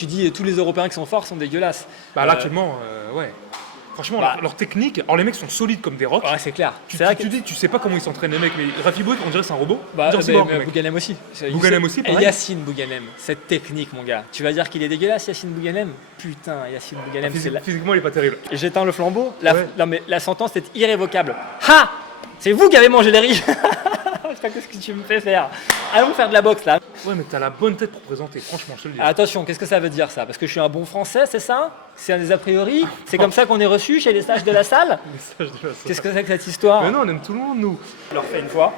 Tu dis tous les Européens qui sont forts sont dégueulasses. Bah là actuellement, ouais. Franchement, leur technique, alors les mecs sont solides comme des rocs. Ouais, c'est clair. Tu dis, tu sais pas comment ils s'entraînent les mecs, mais Rafi Bouyk, on dirait c'est un robot. Bah, c'est mort, le mec. Bouganem aussi. Bouganem aussi, Et pareil. Yacine Bouganem, cette technique, mon gars. Tu vas dire qu'il est dégueulasse, Yacine Bouganem? Putain, Yacine Bouganem, Physiquement, il est pas terrible. Et j'éteins le flambeau. Ouais. Non, mais la sentence est irrévocable. Ha! C'est vous qui avez mangé les riz. Putain, qu'est-ce que tu me fais faire? Allons faire de la boxe là. Ouais, mais t'as la bonne tête pour présenter, franchement, je te le dis. Attention, qu'est-ce que ça veut dire ça? Parce que je suis un bon français, c'est ça? C'est un des a priori? C'est comme ça qu'on est reçu chez les sages de la salle? Message de la sauce. Qu'est-ce que c'est que cette histoire? Mais non, on aime tout le monde, nous. Je le refais une fois.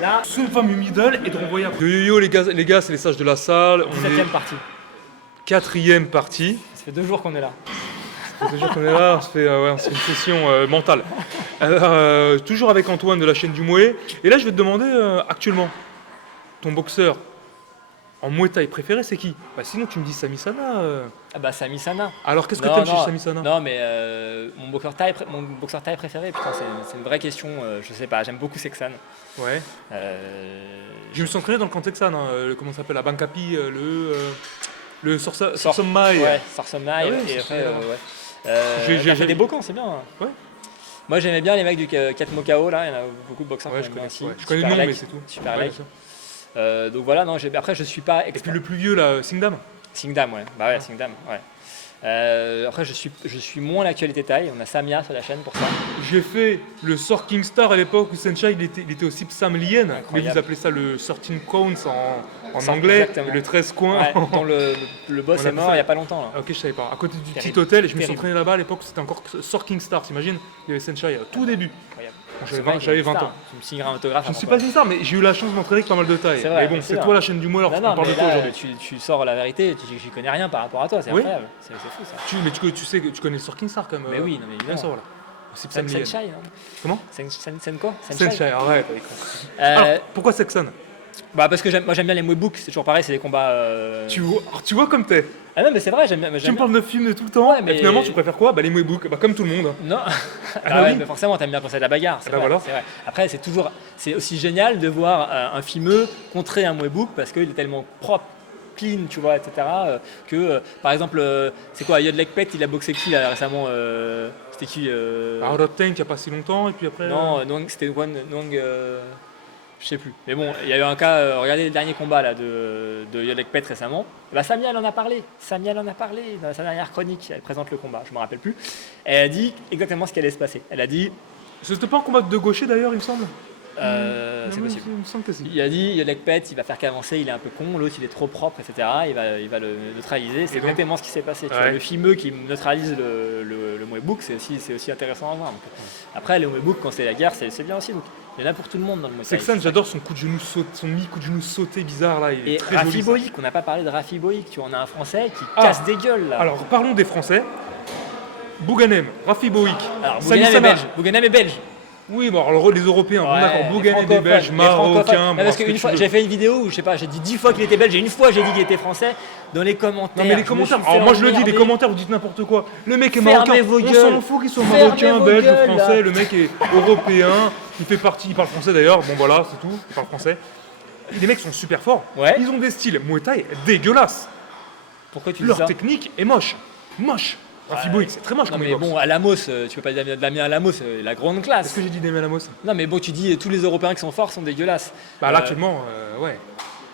Là, Sous le fameux middle et de renvoyer après. Yo, les gars, c'est les sages de la salle. On 7ème est partie. 4ème partie. Ça fait 2 jours qu'on est là. Ça fait 2 jours qu'on est là, c'est une session mentale. Alors, toujours avec Antoine de la chaîne du Mouet. Et là, je vais te demander, actuellement, ton boxeur en Muay Thai préféré, c'est qui? Bah sinon, tu me dis Sami Sana. Ah bah Sami Sana. Alors, qu'est-ce que Non, t'aimes non, chez Sami Sana? Non, mais mon boxeur thaï préféré, putain, c'est une vraie question. Je sais pas, j'aime beaucoup Seksan. Ouais. Je me suis entraîné dans le camp Texan, hein, comment ça s'appelle, la Bankapi, le Sorsomai. Ouais, Sorsomai. Ah ouais, et après, J'ai fait des beaux camps, c'est bien. Ouais. Moi, j'aimais bien les mecs du Katmokao, là. Il y en a beaucoup de boxeurs Ouais, qui je aiment bien connais, aussi. ouais. Je connais le nom, mais c'est tout. Super Ouais, Lake. bien sûr. Donc voilà, non, après, je suis pas Et puis expert. le plus vieux, là, Singdam. Singdam, ouais. Bah ouais, Singdam, ouais. Après, je suis moins l'actualité thaï. On a Samia sur la chaîne pour ça. J'ai fait le Sor King Star à l'époque où Senchai il était au Sipsam Lien, mais Incroyable. vous appelez ça le 13 Counts en Ça, anglais, exactement. et le 13 coins. Ouais, dont le boss On a est fait mort ça. il y a pas longtemps. Là. Ah, ok, je savais pas. À côté du Terrible. petit hôtel, et je me suis Terrible. entraîné là-bas à l'époque, c'était encore Sor King Star, t'imagines? Il y avait Senchai tout début. Incroyable. J'avais 20 ans. Tu me signeras un autographe. Je ne avant suis toi. pas une star, mais j'ai eu la chance de m'entraîner avec pas mal de taille. C'est vrai, Mais bon, c'est c'est vrai. toi la chaîne du Mouet, alors Non, on non, parle mais de toi là, aujourd'hui. tu sors la vérité, j'y connais rien par rapport à toi, c'est Oui. incroyable. C'est fou ça. Mais tu sais que tu connais Sor King Star quand même. Mais oui, non, mais évidemment. Bien sûr, voilà. Au Sipsam Lien. Senchai, non Comment? Senko Senchai. Senchai, arrête. Euh, Alors, pourquoi Seksan? Bah parce que moi j'aime bien les Muay Book, c'est toujours pareil, c'est des combats. Tu vois comme t'es. Ah non mais c'est vrai, j'aime bien. Tu me parles de films de tout le temps, Ouais, mais- et finalement tu préfères quoi? Bah les Muay Book, bah comme tout le monde. Non. bah ouais, oui. mais forcément t'aimes bien quand c'est de la bagarre. C'est bah vrai, voilà. c'est vrai. Après c'est aussi génial de voir un fimeux contrer un Muay Book parce qu'il est tellement propre, clean, tu vois, etc. Que par exemple, c'est quoi, Yod Lekpet, il a boxé qui là récemment? C'était qui Out of Tank il n'y a pas si longtemps, et puis après. Non, c'était Nwang. Je sais plus. Mais bon, il y a eu un cas, regardez le dernier combat là, de Yodek Pet récemment. Bah, Samia elle en a parlé. Samia elle en a parlé dans sa dernière chronique. Elle présente le combat, je me rappelle plus. Et elle a dit exactement ce qui allait se passer. Elle a dit. C'était pas un combat de gaucher d'ailleurs, il me semble? C'est Non, possible. Il me semble que si. Il a dit Yodek Pet, il va faire qu'avancer, il est un peu con, l'autre il est trop propre, etc. Il va le neutraliser. C'est Et donc exactement ce qui s'est passé. Tu Ouais. vois, le fimeux qui neutralise le Muay Book, c'est aussi intéressant à voir. Donc, après, le Muay Book, quand c'est la guerre, c'est bien aussi. Donc, il y en a pour tout le monde dans le Muay Thai. Seksan, j'adore son coup de genou son mi-coup de genou sauté bizarre là, il est Et très Rafi joli. ça. Boïk, on n'a pas parlé de Rafi Boïk, tu vois, on a un Français qui Ah. casse des gueules là. Alors parlons des Français. Bouganem, Rafi Boïk, Alors, Sami Bouganem est Sana. belge. Bouganem est belge. Oui, bon, alors les Européens, bon, Ouais, d'accord, les Bouganem des francophones, Belges, les Marocains, francophones. bon, Parce ce que qu'une tu fois, veux. j'ai fait une vidéo où je sais pas, j'ai dit 10 fois qu'il était belge et une fois j'ai dit qu'il était français. Dans les commentaires. Non mais les je me commentaires, suis alors fait moi je le dis, les emmerder. commentaires vous dites n'importe quoi. Le mec est Fermez marocain, vos on gueules. s'en fout qu'il soit Fermez marocain, vos belge ou gueules, français, là. le mec est européen, il fait partie, il parle français d'ailleurs, bon voilà, c'est tout, il parle français. Les mecs sont super forts, Ouais. ils ont des styles Muay Thai dégueulasses. Pourquoi tu dis Leur ça? technique est moche, moche. Rafi Boïk, c'est très moche Non comme mais il boxe. bon, à Lamos, tu peux pas dire Damien Alamos, la grande Est-ce classe. que j'ai dit Damien Lamos? Non mais bon, tu dis tous les Européens qui sont forts sont dégueulasses. Bah là actuellement, ouais.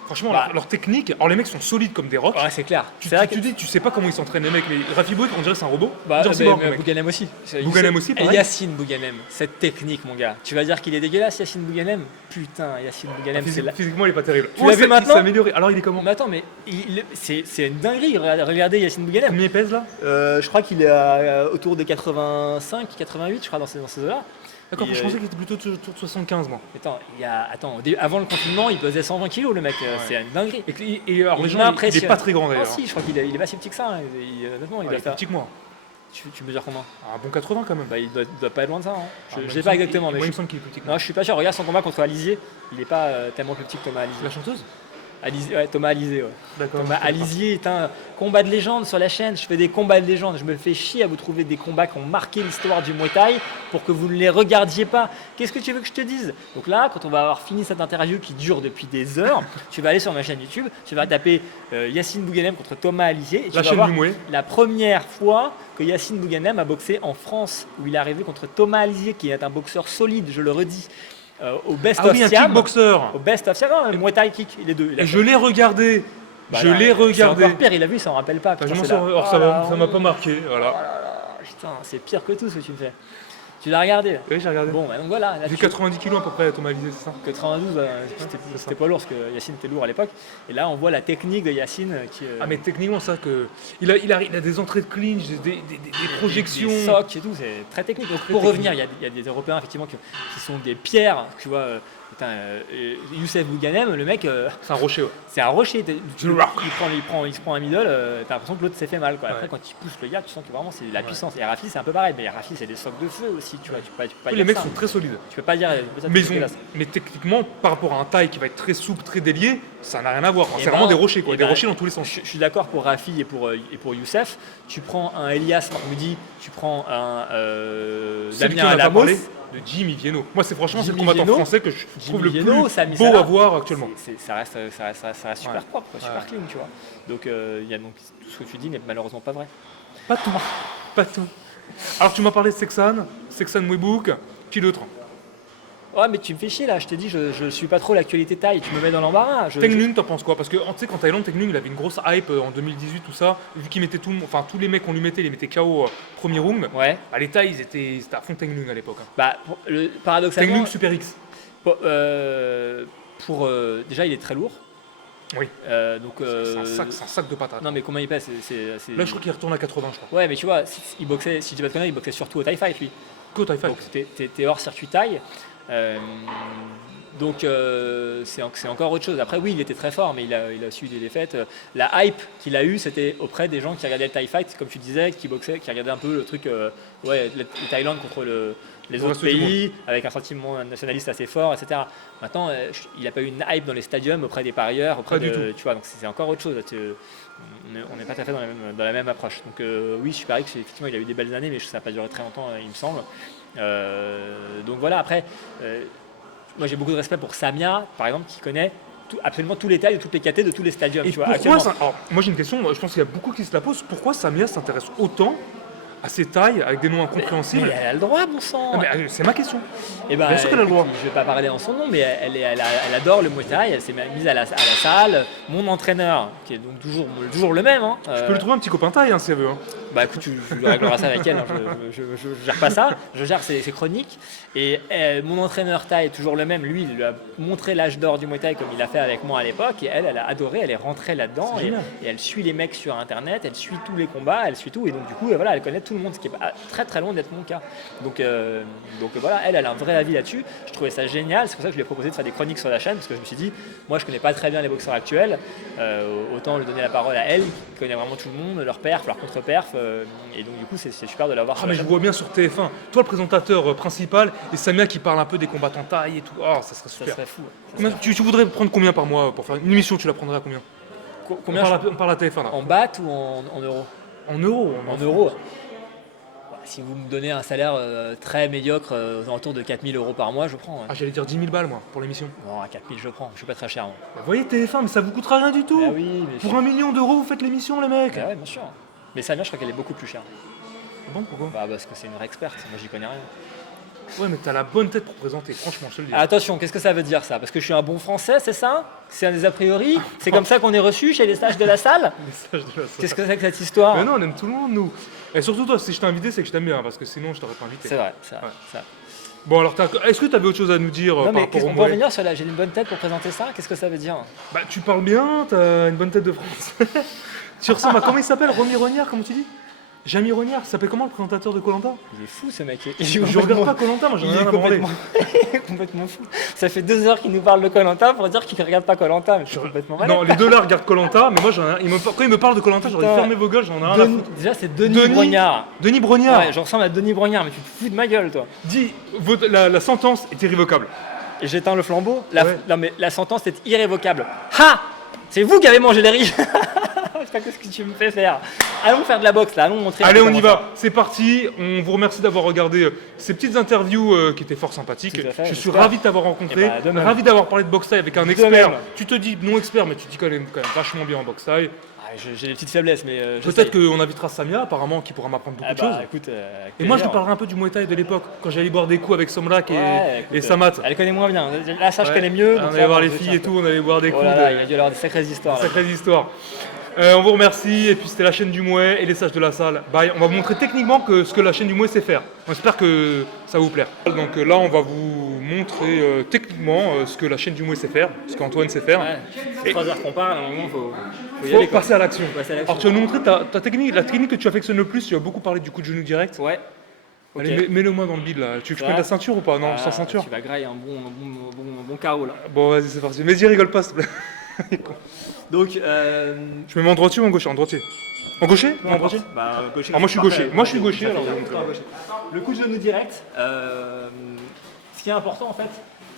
Franchement, Bah. leur technique, alors les mecs sont solides comme des rocs. Ouais, c'est clair. Tu, C'est vrai tu que- dis, tu sais pas comment ils s'entraînent les mecs, mais Rafi Bouyk, on dirait c'est un robot. Bah, On dirait c'est mort, le mec. Bouganem aussi. Bouganem aussi, Et pareil. Yacine Bouganem, cette technique, mon gars. Tu vas dire qu'il est dégueulasse, Yacine Bouganem? Putain, Yacine Bouganem, c'est la... Physiquement, il est pas terrible. Tu l'as vu maintenant Il s'est amélioré. Alors, il est comment? Mais attends, mais c'est une dinguerie. Regardez Yacine Bouganem. Combien il pèse là? Je crois qu'il est autour des 85, 88, je crois, dans ces eaux-là. D'accord, Et, je pensais qu'il était plutôt autour de 75, moi. Attends, avant le confinement, il pesait 120 kilos, le mec. C'est une dinguerie. Et alors, Il les gens, il est m'impressionne. pas très grand Ah d'ailleurs. si, je crois qu'il est pas si petit que ça. Hein. Honnêtement, il Il doit est plus faire... petit que moi. Tu mesures comment? Un bon 80 quand même. Bah, il doit pas être loin de ça. Hein. Ah, Je il sais me pas semble- exactement, mais Moi, il je... me semble qu'il est plus petit que Non, moi. je suis pas sûr. Regarde son combat contre Alizier. Il est pas tellement plus petit que Thomas La Alizier. chanteuse? Thomas Alizé, ouais. D'accord. Thomas Alizé est un combat de légende sur la chaîne. Je fais des combats de légende. Je me fais chier à vous trouver des combats qui ont marqué l'histoire du Muay Thai pour que vous ne les regardiez pas. Qu'est-ce que tu veux que je te dise? Donc là, quand on va avoir fini cette interview qui dure depuis des heures, tu vas aller sur ma chaîne YouTube, tu vas taper Yacine Bouganem contre Thomas Alizé et tu La vas chaîne voir du Muay. la première fois que Yacine Bouganem a boxé en France, où il est arrivé contre Thomas Alizé, qui est un boxeur solide, je le redis, au Best Ah of oui, un Siam. kickboxer. Au Best of Siam, non, Muay Thai kick, les deux. Il a Et fait. je l'ai regardé. Bah je là, l'ai C'est regardé. encore pire, il a vu, il s'en rappelle pas. Bah, Putain, je m'en c'est sors- là. or, Oh ça là, m'a pas marqué. Oh Voilà. là là, putain, c'est pire que tout ce que tu me fais. Tu l'as regardé là. Oui, j'ai regardé. Bon, bah donc voilà. Là, J'ai tu- 90 kilos à peu près, Thomas Alizé, c'est ça? 92, c'était pas lourd parce que Yacine était lourd à l'époque. Et là, on voit la technique de Yacine qui. Ah, mais techniquement, ça que. Il a des entrées de clinch, des projections. Des socs et tout, c'est très technique. Donc, pour revenir, il y a des Européens effectivement qui sont des pierres. Tu vois, Youssef Bouganem, le mec, C'est un rocher, ouais. c'est un rocher. C'est le rock. Il se prend un middle, t'as l'impression que l'autre s'est fait mal. Quoi. Après, Ouais. quand il pousse le gars, tu sens que vraiment c'est de la puissance. Et Rafi, c'est un peu pareil, mais Rafi, c'est des socs de feu aussi. Tu vois, tu peux pas Oui, dire les mecs ça. sont très solides. Tu peux pas dire. ça, Mais, c'est dégueulasse. mais techniquement, par rapport à un taille qui va être très souple, très délié, ça n'a rien à voir. Eh C'est ben, vraiment des rochers, quoi. eh Des ben, rochers dans tous les sens. Je suis d'accord pour Rafi et pour Youssef. Tu prends un Elias Mahmoudi, tu prends un Celui qui Damien en a pas Alamos. parlé, de Jimmy Vienno. Moi, c'est franchement, c'est le Jimmy combattant Vienno. français que je trouve le Jimmy Vienno, plus Sami beau Salah. à voir actuellement. Ça reste super Ouais. propre, quoi, super Ouais. clean, tu vois. Donc, donc tout ce que tu dis n'est malheureusement pas vrai. Pas tout. Pas tout. Alors, tu m'as parlé de Sexan Mwebook. Qui d'autre? Ouais, mais tu me fais chier là, je t'ai dit, je suis pas trop l'actualité taille, tu me mets dans l'embarras. Teng Nung, t'en penses quoi? Parce que tu sais qu'en Thaïlande, Teng Nung, il avait une grosse hype en 2018, tout ça. Vu qu'il mettait tous les mecs qu'on lui mettait, il les mettait KO premier round. Ouais, Bah, les Thaïs, c'était à fond Teng Nung à l'époque. Hein. bah, Teng paradoxalement, Nung Super X. déjà il est très lourd. Oui. Donc, C'est un sac de patates. non, mais comment il pèse? Là, je crois qu'il retourne à 80, je crois. Ouais, mais tu vois, il boxait, si je dis pas de conneries, il boxait surtout au Thai Fight lui. Que Thai Fight. Donc t'es hors circuit taille. Donc c'est encore autre chose. Après oui, il était très fort, mais il a su des défaites. La hype qu'il a eue, c'était auprès des gens qui regardaient le Thai Fight, comme tu disais, qui boxaient, qui regardaient un peu le truc, le Thaïlande contre les Le autres reste du pays, avec un sentiment nationaliste assez fort, etc. Maintenant, il n'a pas eu une hype dans les stadiums auprès des parieurs, Pas du tout. tu vois, donc c'est encore autre chose. On n'est pas tout à fait dans la même approche. Donc oui, Super X, effectivement, il a eu des belles années, mais ça n'a pas duré très longtemps, il me semble. Donc voilà, après, moi j'ai beaucoup de respect pour Samia, par exemple, qui connaît absolument tous les tailles, de toutes les catés, de tous les stadiums. Et tu vois, pourquoi actuellement. ça... Alors, moi j'ai une question, je pense qu'il y a beaucoup qui se la posent. Pourquoi Samia s'intéresse autant à ces tailles avec des noms Mais incompréhensibles? elle a le droit, bon sang. Non, mais, c'est ma question. Eh ben, bien sûr qu'elle a le droit. Je vais pas parler en son nom, mais elle adore le Muay Thai. Elle s'est mise à la salle. Mon entraîneur, qui est donc toujours le même. Hein, Je peux le trouver un petit copain taille, hein, si elle veut. Hein. Bah écoute, tu régleras ça avec elle. Hein, je gère pas ça. Je gère ses chroniques. Et mon entraîneur Thaï est toujours le même. Lui, il lui a montré l'âge d'or du Muay Thai comme il a fait avec moi à l'époque. Et elle a adoré. Elle est rentrée là-dedans. C'est génial. Et elle suit les mecs sur Internet. Elle suit tous les combats. Elle suit tout. Et donc du coup, voilà, elle connaît tout le monde, ce qui est pas très très loin d'être mon cas. Donc voilà, elle a un vrai avis là-dessus. Je trouvais ça génial. C'est pour ça que je lui ai proposé de faire des chroniques sur la chaîne, parce que je me suis dit, moi je connais pas très bien les boxeurs actuels. Autant lui donner la parole à elle, qui connaît vraiment tout le monde, leur perf, leur contre-perf. Et donc du coup, c'est super de l'avoir Ah, sur mais la je chaîne. vois bien sur TF1, toi le présentateur principal, et Samia qui parle un peu des combattants taille et tout. Oh, ça serait Ça super. serait fou. Combien- tu voudrais prendre combien par mois pour faire une émission? Tu la prendrais à combien? Combien on parle à TF1 là. en baht ou en euros? En euros. En euros. Si vous me donnez un salaire très médiocre, aux alentours de 4 000 euros par mois, je prends. Hein. Ah, j'allais dire 10 000 balles moi pour l'émission. Non, à 4 000, je prends. Je suis pas très cher. Moi. Bah, vous voyez TF1, mais ça vous coûtera rien du tout. Ah oui, mais Pour 1 million d'euros, vous faites l'émission, les mecs. Ah ouais, bien sûr. Mais Samia, je crois qu'elle est beaucoup plus chère. Bon, pourquoi? Bah, parce que c'est une vraie experte. Moi, j'y connais rien. Ouais, mais t'as la bonne tête pour présenter, franchement, je te le dis. Ah, attention, qu'est-ce que ça veut dire ça? Parce que je suis un bon français, c'est ça? C'est un des a priori? C'est comme ça qu'on est reçu chez les stages de la salle? Message de la salle. Qu'est-ce que c'est que cette histoire? Mais non, on aime tout le monde, nous. Et surtout toi, si je t'ai invité, c'est que je t'aime bien, parce que sinon je t'aurais pas invité. C'est vrai, c'est vrai. Ouais. c'est vrai. Bon, alors, est-ce que t'avais autre chose à nous dire Non, par mais rapport qu'est-ce au qu'on peut Muay? revenir sur la. J'ai une bonne tête pour présenter ça? Qu'est-ce que ça veut dire? Bah, tu parles bien, t'as une bonne tête de France. Tu ressembles à comment il s'appelle? Romy Rognard, comment tu dis? Jamy Rognard, ça s'appelle comment le présentateur de Koh-Lanta? Il est fou ce mec. Je regarde pas Koh-Lanta, moi j'en ai Il est rien à branler. complètement fou. Ça fait 2 heures qu'il nous parle de Koh-Lanta pour dire qu'il ne regarde pas Koh-Lanta. Mais je suis complètement malade. Non, les deux là regardent Koh-Lanta, mais moi j'en ai rien. Quand il me parle de Koh-Lanta, j'aurais dit Putain. fermez vos gueules, j'en ai rien à foutre. Déjà, c'est Denis Brognard. Denis Brognard, Ouais, je ressemble à Denis Brognard, mais tu te fous de ma gueule, toi. dit la sentence est irrévocable. Et j'éteins le flambeau. Ouais. Non, mais la sentence est irrévocable. Ha! C'est vous qui avez mangé les riz. Qu'est-ce que tu me fais faire? Allons faire de la boxe là, allons montrer. Allez, on y va, c'est parti. On vous remercie d'avoir regardé ces petites interviews qui étaient fort sympathiques. Tout à fait, Je suis j'espère. ravi de t'avoir rencontré, Eh ben, de même. ravi d'avoir parlé de boxe taille avec un De expert. même. Tu te dis non expert, mais tu te dis quand même vachement bien en boxe taille. Ah, j'ai des petites faiblesses, mais Peut-être qu'on invitera Samia, apparemment, qui pourra m'apprendre beaucoup de choses. Écoute, avec Et moi, je te plaisir. parlerai un peu du Muay Thai de l'époque, quand j'allais boire des coups avec Somrak Ouais, écoute, et Samat. Elle connaît moins bien. Là, ça, je Ouais. connais mieux. On donc allait ça, voir bon, les je filles tiens. et tout, on allait boire des Oh coups. là là, il y a dû y avoir des sacrées histoires. là. Sacrées histoires. On vous remercie, et puis c'était la chaîne du Mouet et les sages de la salle. Bye. On va vous montrer techniquement ce que la chaîne du Mouet sait faire. On espère que ça va vous plaire. Donc là, on va vous montrer techniquement ce que la chaîne du Mouet sait faire, ce qu'Antoine sait faire. Ouais, c'est 3 heures qu'on parle, à un moment, faut y Faut aller. quoi. passer à l'action. Passer à l'action. Alors tu vas nous montrer ta technique, la technique que tu affectionnes le plus. Tu as beaucoup parlé du coup de genou direct. Ouais. Ok. Allez, mets-le moi dans le bide là. Tu veux que je Ça prenne va la ceinture ou pas? Non, Ah, sans ceinture. Tu vas grailler un bon carreau là. Bon, vas-y, c'est parti. Mais dis, rigole pas, s'il te plaît. Donc, Je me mets en droitier ou en gaucher? En droitier. En gaucher? Non, en droitier. Bah, gaucher. Ah, moi, je suis Parfait. gaucher. Moi, je suis gaucher, alors, Parfait. donc, Gaucher. Le coup de genou direct, ce qui est important en fait,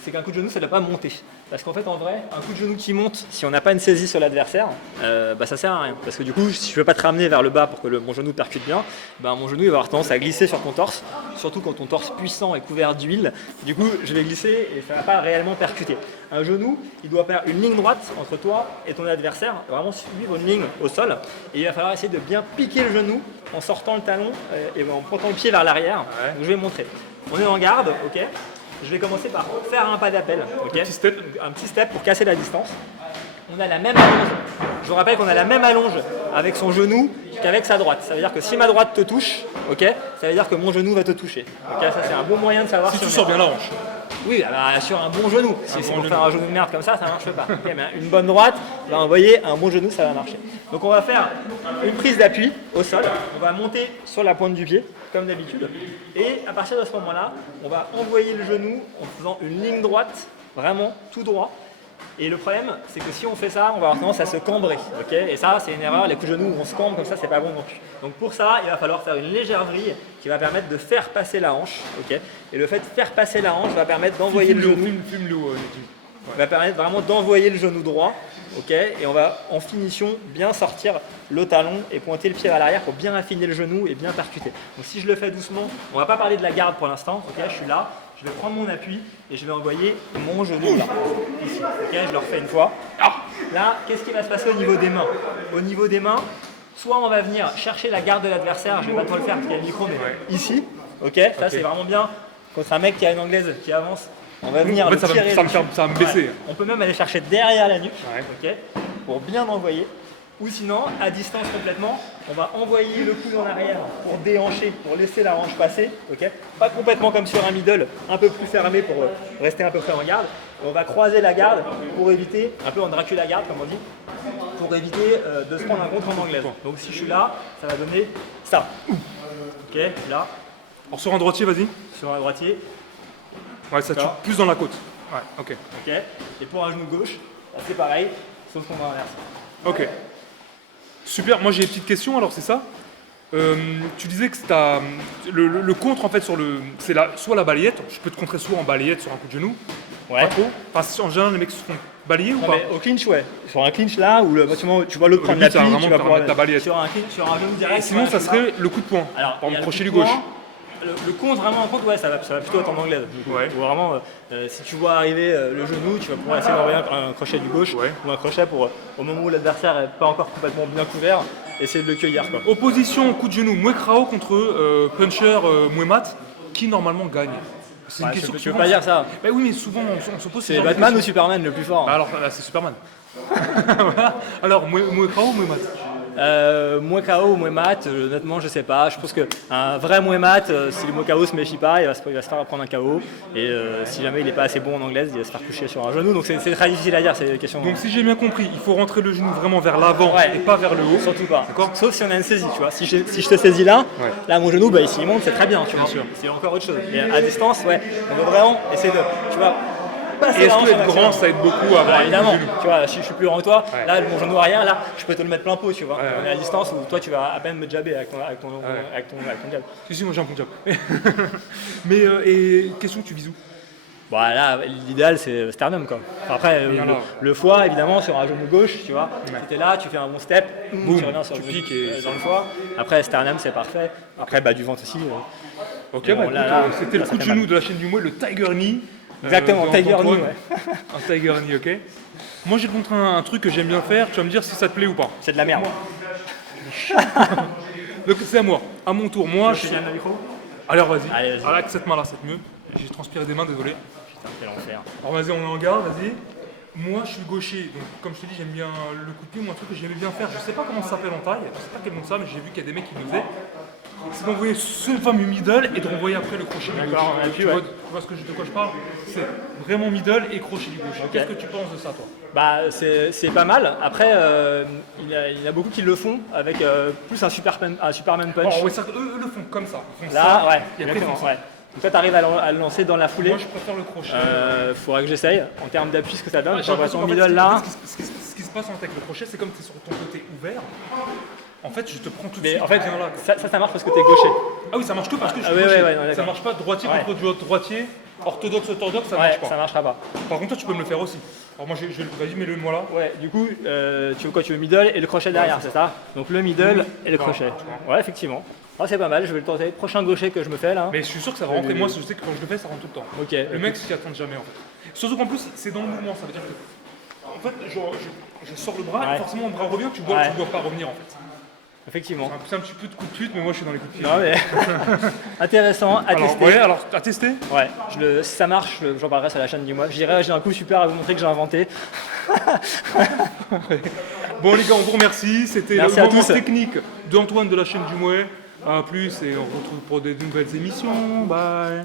c'est qu'un coup de genou ça ne doit pas monter. Parce qu'en fait en vrai, un coup de genou qui monte, si on n'a pas une saisie sur l'adversaire, bah ça sert à rien. Parce que du coup, si je ne veux pas te ramener vers le bas pour que mon genou percute bien, bah mon genou il va avoir tendance à glisser sur ton torse, surtout quand ton torse puissant est couvert d'huile. Du coup, je vais glisser et ça ne va pas réellement percuter. Un genou, il doit faire une ligne droite entre toi et ton adversaire, vraiment suivre une ligne au sol. Et il va falloir essayer de bien piquer le genou en sortant le talon et en pointant le pied vers l'arrière. Ouais. Donc, je vais montrer. On est en garde, ok. Je vais commencer par faire un pas d'appel, ok. Petit step. Un petit step pour casser la distance. On a la même allonge. Je vous rappelle qu'on a la même allonge avec son genou qu'avec sa droite. Ça veut dire que si ma droite te touche, ok, ça veut dire que mon genou va te toucher. Ok, ça c'est un bon moyen de savoir Si si tu on sors est- bien la hanche. Oui, bah, sur un bon genou. Si c'est bon pour genou. faire un genou de merde comme ça marche pas. Ok, mais une bonne droite va envoyer un bon genou, ça va marcher. Donc on va faire une prise d'appui au sol. On va monter sur la pointe du pied, comme d'habitude. Et à partir de ce moment-là, on va envoyer le genou en faisant une ligne droite, vraiment tout droit. Et le problème, c'est que si on fait ça, on va avoir tendance à se cambrer. Ok, et ça, c'est une erreur. Les coups de genoux où on se cambre comme ça, c'est pas bon non plus. Donc pour ça, il va falloir faire une légère vrille qui va permettre de faire passer la hanche. Ok, et le fait de faire passer la hanche va permettre d'envoyer le genou. Filme-le, Va permettre vraiment d'envoyer le genou droit. Ok, et on va en finition bien sortir le talon et pointer le pied vers l'arrière pour bien affiner le genou et bien percuter. Donc si je le fais doucement, on va pas parler de la garde pour l'instant. Ok, je suis là. Je vais prendre mon appui et je vais envoyer mon genou là, ici. Ok, je le refais une fois. Là, qu'est-ce qui va se passer au niveau des mains? Au niveau des mains, soit on va venir chercher la garde de l'adversaire, je vais pas trop le faire parce qu'il y a le micro, mais ici. Ok, ça c'est vraiment bien. Contre un mec qui a une anglaise qui avance, on va venir En fait, le ça va- tirer ça me dessus. fait- ça va me baisser. Ouais. On peut même aller chercher derrière la nuque, Ouais. ok, pour bien envoyer. Ou sinon, à distance complètement, on va envoyer le coude en arrière pour déhancher, pour laisser la hanche passer. Ok, pas complètement comme sur un middle, un peu plus fermé pour rester un peu près en garde. Et on va croiser la garde pour éviter, un peu en Dracula garde comme on dit, pour éviter de se prendre un contre en anglaise. Donc si je suis là, ça va donner ça. Ok, là, On sort en droitier, vas-y. sur un droitier. Ouais, ça tue D'accord. plus dans la côte. Ouais, ok. Ok, et pour un genou gauche, bah, c'est pareil, sauf qu'on va inverser. Ok. Super, moi j'ai une petite question, alors c'est ça. Tu disais que le contre en fait sur le. C'est soit la balayette, je peux te contrer soit en balayette sur un coup de genou, pas trop. Enfin, en général les mecs se font balayer ou Non, pas? mais au clinch, ouais. Sur un clinch là, où tu vois l'autre Le prendre but, c'est l'appui, vraiment tu de vas faire pouvoir mettre ta balayette. sur un clinch, sur un genou Et direct. sinon ça tu serait le coup de poing. Alors, Par il y a exemple, le crochet coup du de gauche. poing. Le compte vraiment en compte, ouais, ça va plutôt être en anglaise. Du coup. Ouais. Ou vraiment, si tu vois arriver le genou, tu vas pouvoir essayer d'envoyer un crochet du gauche Ouais. ou un crochet pour, au moment où l'adversaire n'est pas encore complètement bien couvert, essayer de le cueillir. Quoi. Opposition coup de genou Muay Krao contre puncher Muay Mat, qui normalement gagne? C'est une Ouais, question tu que veux souvent- pas dire ça. Bah oui, mais souvent on se pose ce C'est genre de Batman ou questions. Superman le plus fort. Bah alors là c'est Superman. Voilà. Alors Muay Krao ou Muay Mat? Muay KO ou Muay Mat, honnêtement je sais pas. Je pense qu'un vrai Muay Mat, si le Muay KO se méfie pas, il va se faire prendre un KO. Et si jamais il n'est pas assez bon en anglaise, il va se faire coucher sur un genou. Donc c'est très difficile à dire, c'est une question. Donc si j'ai bien compris, il faut rentrer le genou vraiment vers l'avant Ouais. et pas vers le haut. Surtout pas. D'accord. Sauf si on a une saisie, tu vois. Si je te saisis là, Ouais. là mon genou, bah, s'il monte, c'est très bien, tu vois. sûr. C'est encore autre chose. Et à distance, ouais, on veut vraiment essayer de, tu vois, passer Et la est-ce hanche que au être grand maximum. ça aide beaucoup à avoir Bah, un évidemment, coup de genou? tu vois, si je suis plus grand que toi, Ouais. là mon genou arrière, là, je peux te le mettre plein pot, tu vois. Ouais, On est à distance où toi tu vas à peine me jabber avec ton jab. Si, moi j'ai un bon job. Mais et question, tu vises où? Bon, là, l'idéal, c'est sternum, quoi. Enfin, après, Et alors le foie, évidemment, sur un genou gauche, tu vois. Ouais. Si t'es là, tu fais un bon step, Boum, tu reviens sur tu le piques dans le foie. Après, sternum, c'est parfait. Après, du ventre aussi. Ok, Mais bah, bon, écoute, là, c'était le ça coup de fait mal. genou de la chaîne du Mouet, le Tiger Knee. Exactement, de Tiger Antoine. Knee, ouais. Un Tiger Knee, ok. Moi, j'ai te montré un truc que j'aime bien faire. Tu vas me dire si ça te plaît ou pas. C'est de la merde. Donc, c'est à moi. À mon tour. Moi, Je je... viens le micro. Alors, vas-y. Allez, vas-y. Alors, avec cette main-là, c'est mieux. J'ai transpiré des mains, désolé. Putain, quel enfer. Alors, vas-y, on est en garde, vas-y. Moi, je suis gaucher, donc comme je te dis, j'aime bien le coup de pied. Moi, un truc que j'aimais bien faire, je sais pas comment ça s'appelle en taille, je sais pas quel nom ça, mais j'ai vu qu'il y a des mecs qui le faisaient. C'est d'envoyer ce fameux middle et de renvoyer après le crochet du gauche. D'accord, on a vu, Tu ouais. vois de quoi je parle? C'est vraiment middle et crochet du gauche. Qu'est-ce que tu penses de ça, toi? Bah, c'est pas mal. Après, il y en a beaucoup qui le font avec plus un Superman punch. Oh, ouais, ça, eux le font comme ça. Ils font Là, ça, ouais, et après, ils exactement, font ça. ouais. Donc toi, tu arrives à le lancer dans la foulée. Moi, je préfère le crochet. Faudrait que j'essaye. En termes d'appui, ce que ça donne, J'ai l'impression ton qu'en fait, middle là. ce qui se passe en fait, avec le crochet, c'est comme tu es sur ton côté ouvert. En fait, je te prends tout de Mais suite. en fait, viens là, quoi. ça marche parce que t'es gaucher. Ah oui, ça marche que parce que je suis Ah, ouais, gaucher. ouais, non, d'accord. Ça marche pas droitier Ouais. contre droitier, orthodoxe, ça Ouais, marche pas. ça marchera pas. Par contre, toi, tu peux me le faire aussi. Alors moi, vas-y, mets-le moi là. Ouais, du coup, tu veux quoi? Tu veux middle et le crochet derrière, c'est ça? Donc le middle et le crochet. Ouais, effectivement. Ah, c'est pas mal, je vais le tenter. Prochain gaucher que je me fais là. Mais je suis sûr que ça va rentrer. Moi, je sais que quand je le fais, ça rentre tout le temps. Ok. Le mec s'y attend jamais en fait. Surtout qu'en plus, c'est dans le mouvement, ça veut dire que. En fait, je sors le bras, Ouais. et forcément, mon bras revient, tu dois pas revenir en fait. Effectivement. C'est un petit peu de coup de pute, mais moi, je suis dans les coups de pied. Non mais intéressant à Alors, tester. ouais, alors, à tester. Ouais, si ça marche, j'en parlerai sur la chaîne du mois. Je dirais, j'ai un coup super à vous montrer que j'ai inventé. Bon, les gars, on vous remercie. C'était le Merci à moment tous. technique d'Antoine de la chaîne du Mouet. A plus, et on se retrouve pour de nouvelles émissions. Bye.